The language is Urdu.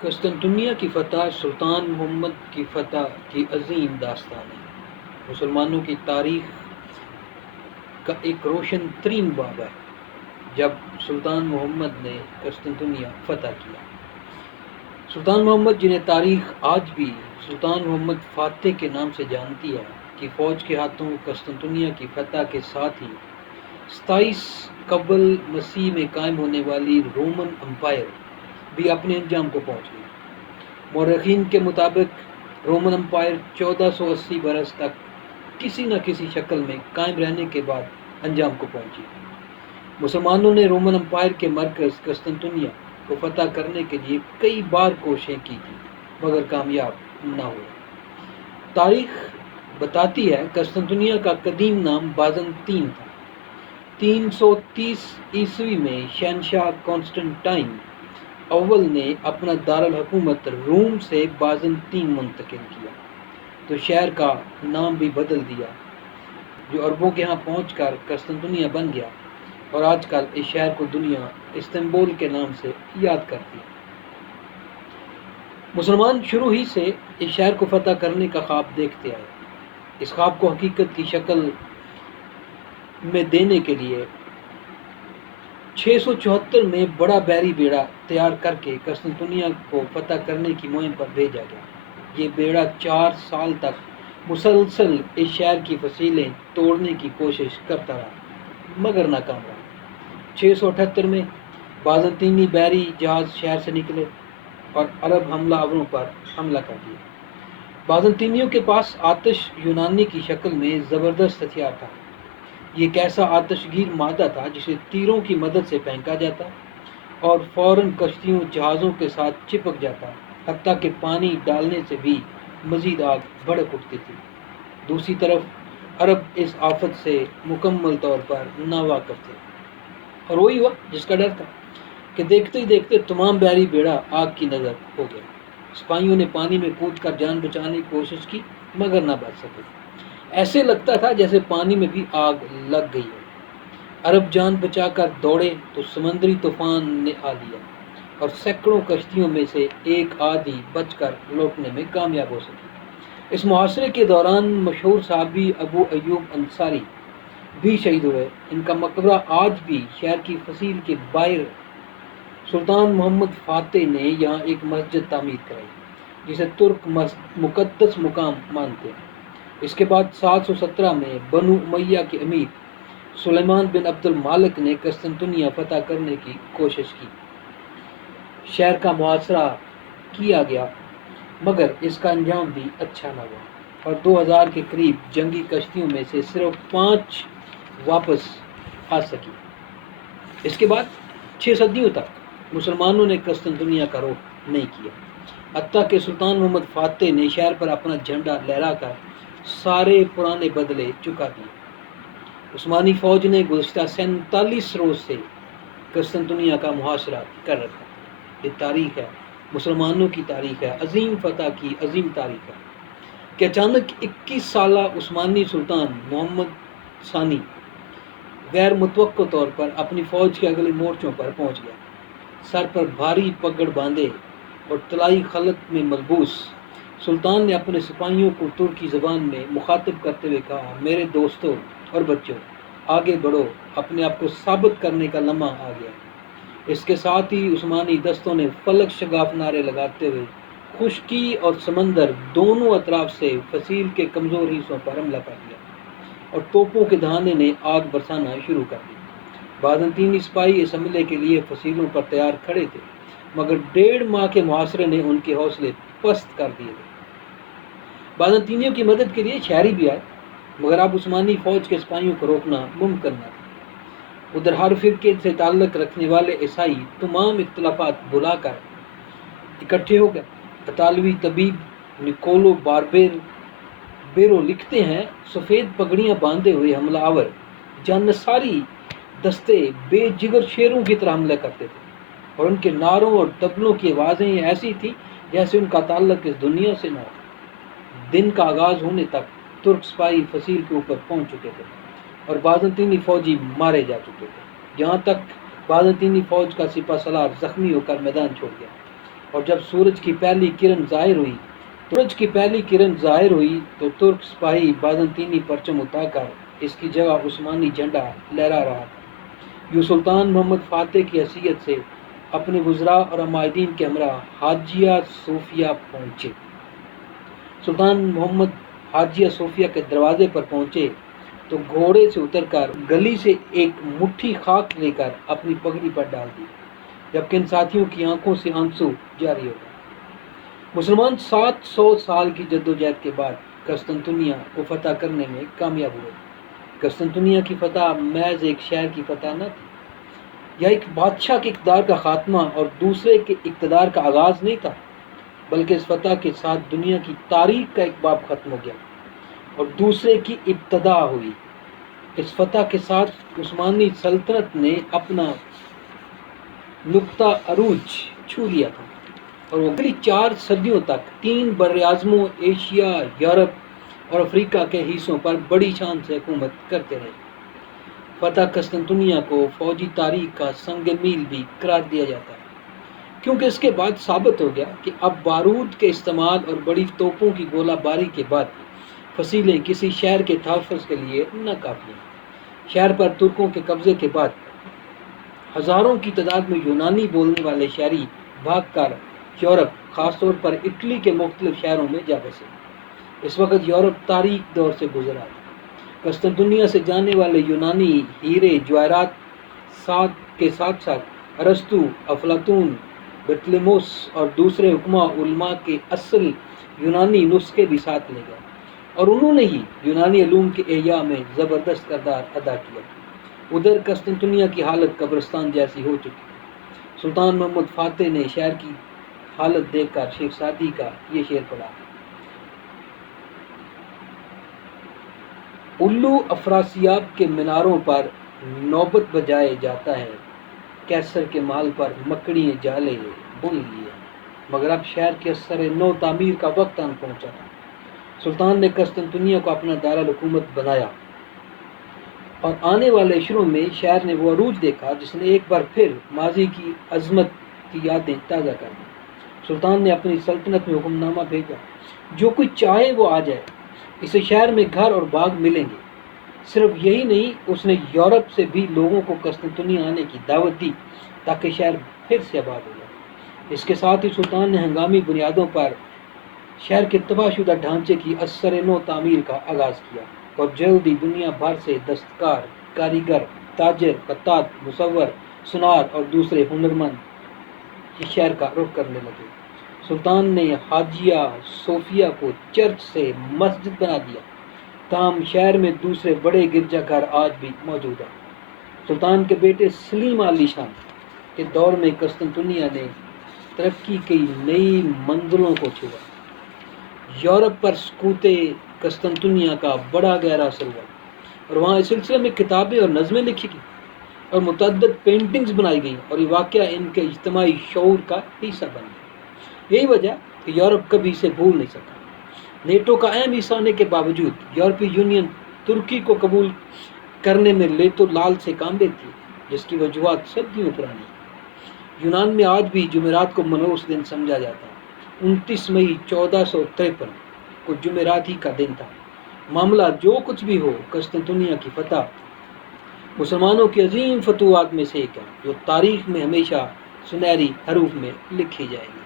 قسطنطنیہ کی فتح سلطان محمد کی فتح کی عظیم داستان ہے۔ مسلمانوں کی تاریخ کا ایک روشن ترین باب ہے جب سلطان محمد نے قسطنطنیہ فتح کیا۔ سلطان محمد، جنہیں تاریخ آج بھی سلطان محمد فاتح کے نام سے جانتی ہے، کی فوج کے ہاتھوں قسطنطنیہ کی فتح کے ساتھ ہی 27 قبل مسیح میں قائم ہونے والی رومن امپائر بھی اپنے انجام کو پہنچ گئی۔ مورخین کے مطابق رومن امپائر 1480 برس تک کسی نہ کسی شکل میں قائم رہنے کے بعد انجام کو پہنچی۔ مسلمانوں نے رومن امپائر کے مرکز قسطنطنیہ کو فتح کرنے کے لیے کئی بار کوششیں کی تھیں، مگر کامیاب نہ ہوئے۔ تاریخ بتاتی ہے قسطنطنیہ کا قدیم نام بازنطین تھا۔ 330 عیسوی میں شہنشاہ کانسٹنٹائن اول نے اپنا دارالحکومت روم سے بازنطین منتقل کیا تو شہر کا نام بھی بدل دیا، جو عربوں کے ہاں پہنچ کر قسطنطنیہ بن گیا، اور آج کل اس شہر کو دنیا استنبول کے نام سے یاد کرتی ہے۔ مسلمان شروع ہی سے اس شہر کو فتح کرنے کا خواب دیکھتے آئے۔ اس خواب کو حقیقت کی شکل میں دینے کے لیے 674 میں بڑا بحری بیڑا تیار کر کے قسطنطنیہ کو فتح کرنے کی مہم پر بھیجا گیا۔ یہ بیڑا 4 سال تک مسلسل اس شہر کی فصیلیں توڑنے کی کوشش کرتا رہا، مگر ناکام رہا۔ 678 میں بازنطینی بحری جہاز شہر سے نکلے اور عرب حملہ آوروں پر حملہ کر دیا۔ بازنطینیوں کے پاس آتش یونانی کی شکل میں زبردست ہتھیار تھا۔ یہ ایک ایسا آتش گیر مادہ تھا جسے تیروں کی مدد سے پھینکا جاتا اور فوراً کشتیوں جہازوں کے ساتھ چپک جاتا، حتیٰ کہ پانی ڈالنے سے بھی مزید آگ بھڑک اٹھتی تھی۔ دوسری طرف عرب اس آفت سے مکمل طور پر ناواقف تھے، اور وہی ہوا جس کا ڈر تھا کہ دیکھتے ہی دیکھتے تمام بحری بیڑا آگ کی نظر ہو گیا۔ سپاہیوں نے پانی میں کود کر جان بچانے کی کوشش کی، مگر نہ بچ سکے۔ ایسے لگتا تھا جیسے پانی میں بھی آگ لگ گئی ہے۔ عرب جان بچا کر دوڑے تو سمندری طوفان نے آ لیا، اور سینکڑوں کشتیوں میں سے ایک آدھی بچ کر لوٹنے میں کامیاب ہو سکی۔ اس محاصرے کے دوران مشہور صحابی ابو ایوب انصاری بھی شہید ہوئے۔ ان کا مقبرہ آج بھی شہر کی فصیل کے باہر ہے۔ سلطان محمد فاتح نے یہاں ایک مسجد تعمیر کرائی، جسے ترک مقدس مقام مانتے ہیں۔ اس کے بعد 717 میں بنو امیہ کے امیر سلیمان بن عبد المالک نے قسطنطنیہ فتح کرنے کی کوشش کی۔ شہر کا محاصرہ کیا گیا، مگر اس کا انجام بھی اچھا نہ ہوا، اور 2000 کے قریب جنگی کشتیوں میں سے صرف 5 واپس آ سکی۔ اس کے بعد 6 صدیوں تک مسلمانوں نے قسطنطنیہ کا رخ نہیں کیا، حتیٰ کہ سلطان محمد فاتح نے شہر پر اپنا جھنڈا لہرا کر سارے پرانے بدلے چکا دیے۔ عثمانی فوج نے گزشتہ 47 روز سے قسطنطنیہ کا محاصرہ کر رکھا۔ یہ تاریخ ہے، مسلمانوں کی تاریخ ہے، عظیم فتح کی عظیم تاریخ ہے کہ اچانک 21 سالہ عثمانی سلطان محمد ثانی غیر متوقع طور پر اپنی فوج کے اگلے مورچوں پر پہنچ گیا۔ سر پر بھاری پگڑ باندھے اور طلائی خلط میں ملبوس، سلطان نے اپنے سپاہیوں کو ترکی زبان میں مخاطب کرتے ہوئے کہا، میرے دوستوں اور بچوں، آگے بڑھو، اپنے آپ کو ثابت کرنے کا لمحہ آ گیا۔ اس کے ساتھ ہی عثمانی دستوں نے فلک شگاف نعرے لگاتے ہوئے خشکی اور سمندر دونوں اطراف سے فصیل کے کمزور حصوں پر حملہ کر دیا، اور توپوں کے دہانے نے آگ برسانا شروع کر دی۔ بازنطینی سپاہی اس حملے کے لیے فصیلوں پر تیار کھڑے تھے، مگر 1.5 ماہ کے محاصرے نے ان کے حوصلے پست کر دیے تھے۔ بازنطینیوں کی مدد کے لیے شہری بھی آئے، مگر اب عثمانی فوج کے سپاہیوں کو روکنا ممکن نہ تھا۔ ادھر ہر فرقے سے تعلق رکھنے والے عیسائی تمام اختلافات بھلا کر اکٹھے ہو گئے۔ اطالوی طبیب نکولو باربیرو لکھتے ہیں، سفید پگڑیاں باندھے ہوئے حملہ آور جانصاری دستے بے جگر شیروں کی طرح حملہ کرتے تھے، اور ان کے نعروں اور طبلوں کی آوازیں ایسی تھیں جیسے ان کا تعلق اس دنیا سے نہ ہو۔ دن کا آغاز ہونے تک ترک سپاہی فصیل کے اوپر پہنچ چکے تھے، اور بازنطینی فوجی مارے جا چکے تھے، یہاں تک بازنطینی فوج کا سپہ سالار زخمی ہو کر میدان چھوڑ گیا، اور جب سورج کی پہلی کرن ظاہر ہوئی تو ترک سپاہی بازنطینی پرچم اٹھا کر اس کی جگہ عثمانی جھنڈا لہرا رہا تھا۔ یوں سلطان محمد فاتح کی حیثیت سے اپنے وزراء اور عمائدین کے ہمراہ حاجیہ صوفیہ پہنچے۔ سلطان محمد حاجیہ صوفیہ کے دروازے پر پہنچے تو گھوڑے سے اتر کر گلی سے ایک مٹھی خاک لے کر اپنی پگڑی پر ڈال دی، جبکہ ان ساتھیوں کی آنکھوں سے آنسو جاری ہو گئے۔ مسلمان 700 سال کی جدوجہد کے بعد قسطنطنیہ کو فتح کرنے میں کامیاب ہوئے۔ قسطنطنیہ کی فتح محض ایک شہر کی فتح نہ تھی، یا ایک بادشاہ کے اقتدار کا خاتمہ اور دوسرے کے اقتدار کا آغاز نہیں تھا، بلکہ اس فتح کے ساتھ دنیا کی تاریخ کا ایک باب ختم ہو گیا اور دوسرے کی ابتدا ہوئی۔ اس فتح کے ساتھ عثمانی سلطنت نے اپنا نقطہ عروج چھو لیا تھا اور وہ اگلی 4 صدیوں تک 3 براعظموں ایشیا، یورپ اور افریقہ کے حصوں پر بڑی شان سے حکومت کرتے رہے۔ فتح قسطنطنیہ کو فوجی تاریخ کا سنگ میل بھی قرار دیا جاتا ہے، کیونکہ اس کے بعد ثابت ہو گیا کہ اب بارود کے استعمال اور بڑی توپوں کی گولہ باری کے بعد فصیلیں کسی شہر کے تحفظ کے لیے ناکافی ہیں۔ شہر پر ترکوں کے قبضے کے بعد ہزاروں کی تعداد میں یونانی بولنے والے شہری بھاگ کر یورپ، خاص طور پر اٹلی کے مختلف شہروں میں جا بسے۔ اس وقت یورپ تاریک دور سے گزرا ہے۔ قسطنطنیہ سے جانے والے یونانی ہیرے جواہرات کے ساتھ ساتھ ارسطو، افلاطون، بطلیموس اور دوسرے حکماء علماء کے اصل یونانی نسخے بھی ساتھ لے گئے، اور انہوں نے ہی یونانی علوم کے احیاء میں زبردست کردار ادا کیا۔ ادھر قسطنطنیہ کی حالت قبرستان جیسی ہو چکی۔ سلطان محمد فاتح نے شہر کی حالت دیکھ کر شیخ سعدی کا یہ شعر پڑھا: الو افراسیاب کے میناروں پر نوبت بجائے جاتا ہے، کیسر کے محل پر مکڑییں جالے بن لیے، مگر اب شہر کے اثر نو تعمیر کا وقت آن پہنچا تھا۔ سلطان نے قسطنطنیہ کو اپنا دارالحکومت بنایا اور آنے والے شروع میں شہر نے وہ عروج دیکھا جس نے ایک بار پھر ماضی کی عظمت کی یادیں تازہ کر دیں۔ سلطان نے اپنی سلطنت میں حکم نامہ بھیجا: جو کوئی چاہے وہ آ جائے، اسے شہر میں گھر اور باغ ملیں گے۔ صرف یہی نہیں، اس نے یورپ سے بھی لوگوں کو قسطنطنیہ آنے کی دعوت دی تاکہ شہر پھر سے آباد ہو جائے۔ اس کے ساتھ ہی سلطان نے ہنگامی بنیادوں پر شہر کے تباہ شدہ ڈھانچے کی اثر نو تعمیر کا آغاز کیا، اور جلد ہی دنیا بھر سے دستکار، کاریگر، تاجر، خطاط، مصور، سونار اور دوسرے ہنرمند اس شہر کا رخ کرنے لگے۔ سلطان نے حاجیہ صوفیہ کو چرچ سے مسجد بنا دیا، تاہم شہر میں دوسرے بڑے گرجا گھر آج بھی موجود ہیں۔ سلطان کے بیٹے سلیم علی شاہ کے دور میں قسطنطنیہ نے ترقی کی نئی منزلوں کو چھوا۔ یورپ پر سقوط قسطنطنیہ کا بڑا گہرا اثر ہوا، اور وہاں اس سلسلے میں کتابیں اور نظمیں لکھی گئیں اور متعدد پینٹنگز بنائی گئیں، اور یہ واقعہ ان کے اجتماعی شعور کا حصہ بن گیا۔ یہی وجہ کہ یورپ کبھی اسے بھول نہیں سکا۔ نیٹو کا اہم حصہ ہونے کے باوجود یورپی یونین ترکی کو قبول کرنے میں لیت و لال سے کام لیتی ہے، جس کی وجوہات صدیوں پرانی ہیں۔ یونان میں آج بھی جمعرات کو منحوس دن سمجھا جاتا ہے۔ 29 مئی 1453 کو جمعرات ہی کا دن تھا۔ معاملہ جو کچھ بھی ہو، قسطنطنیہ کی فتح مسلمانوں کی عظیم فتوحات میں سے ایک ہے، جو تاریخ میں ہمیشہ سنہری حروف میں لکھی جائے گی۔